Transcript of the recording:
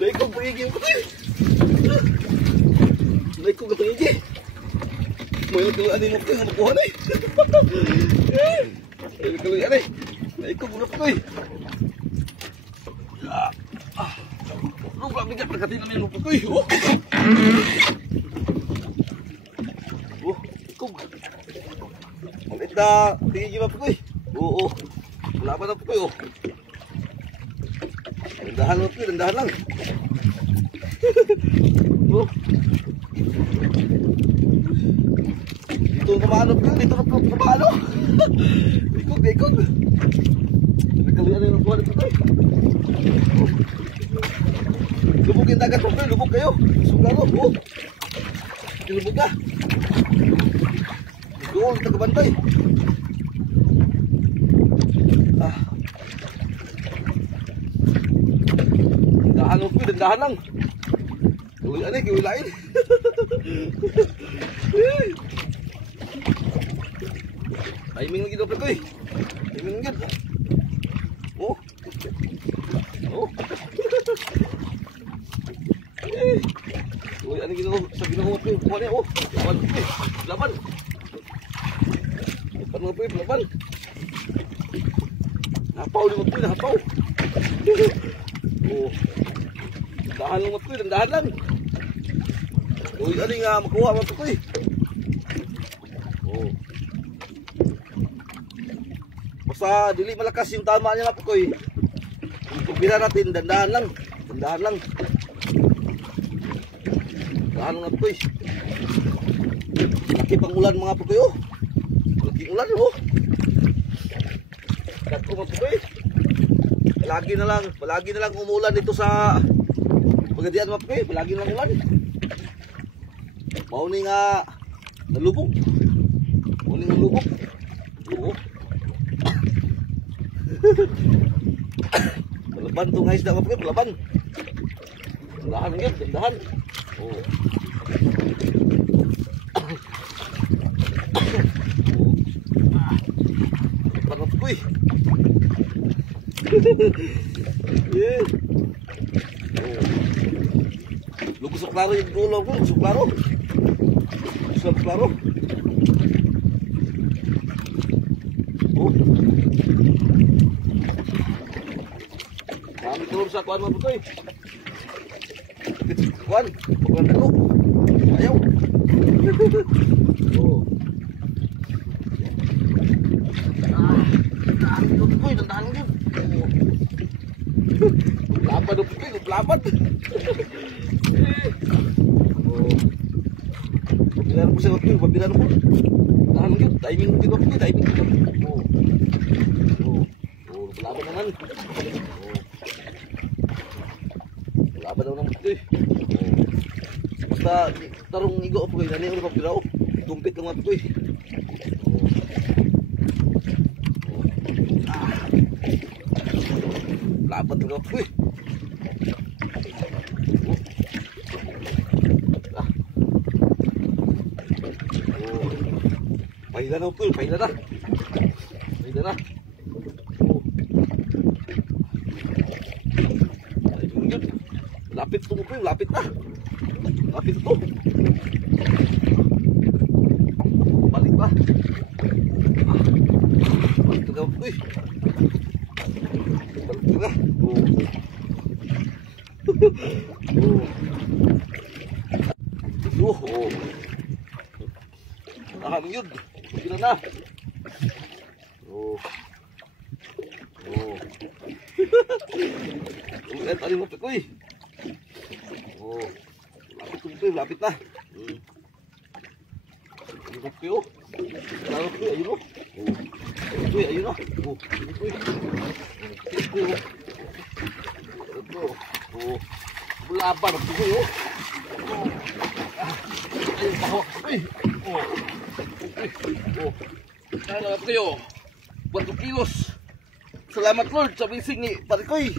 Naikog pagiging ko tayo. Naikog na pagiging. May nagkaluan din mo ko. Makuha na eh. May nagkaluan eh. Naikog na ko eh. Nung bigat nagkatin namin mo ko eh. Ikog. Malit na pagiging mo ko eh. Oo. Wala pa na po ko eh. Dandahan lang po, dandahan lang. Dito kumano po, dito na po kumano. Ikog, ikog. Nagkalian na yung buwan ito tayo. Lubog yung dagat po, lubog kayo. Sugaro, lubog ka. Doon, kita kabantay. Dandahan mo po, dandahan lang. Kawilaan eh, kawilain. Timing lagi dapat ko eh. Timing lagi. Kawilaan lagi dapat sa ginawat ko. Kuha niya, laban po eh. Laban. Laban mo po eh, laban. Nahapaw naman po eh, nahapaw. Dandahan lang matukoy, dandahan lang. Uy, ano nga makuha matukoy. Basta dili malakas yung tama niya matukoy. Kung pagbira natin, dandahan lang. Dandahan lang. Dandahan lang matukoy. Laki pang ulan mga matukoy Laki ulan Dato matukoy. Palagi na lang umulan dito sa Pagadian map ko palagi na lang ulan. Mau ni nga nalubog. Mau ni nalubog. Laban to guys, dapat ko laban. Dahan ngit, dahan. Panot ko Lugusok klaro yung dulo ko, lugusok klaro. Lugusok klaro. Kami turun sa kuan mo putoy. Kuan, kuan dulu. Ayaw. Dandahan yun. Lapan do putoy, lapan. Pabilan mo sa wakil, pabilan mo. Tahan yun, timing mo din, timing mo din. Laban naman. Laban naman ito eh. Basta tarong igo po kayo, nani ulit pagkiraw. Tumpit lang ito eh. Laban talaga ito eh. Paila na po, paila na. Paila na. Lapit to po, lapit na. Lapit to. Balik pa. Balik na po eh. Balik na. Tahan yun. Gila na. Ulit tali mo ko eh. Lapit na. Lapit ko. Lapit ko, ayun o. Ayun o. Laban ko yun. Ayun, mahawak ko eh. Ano kayo? 4 kilos. Salamat Lord sa bising ni Parikoy.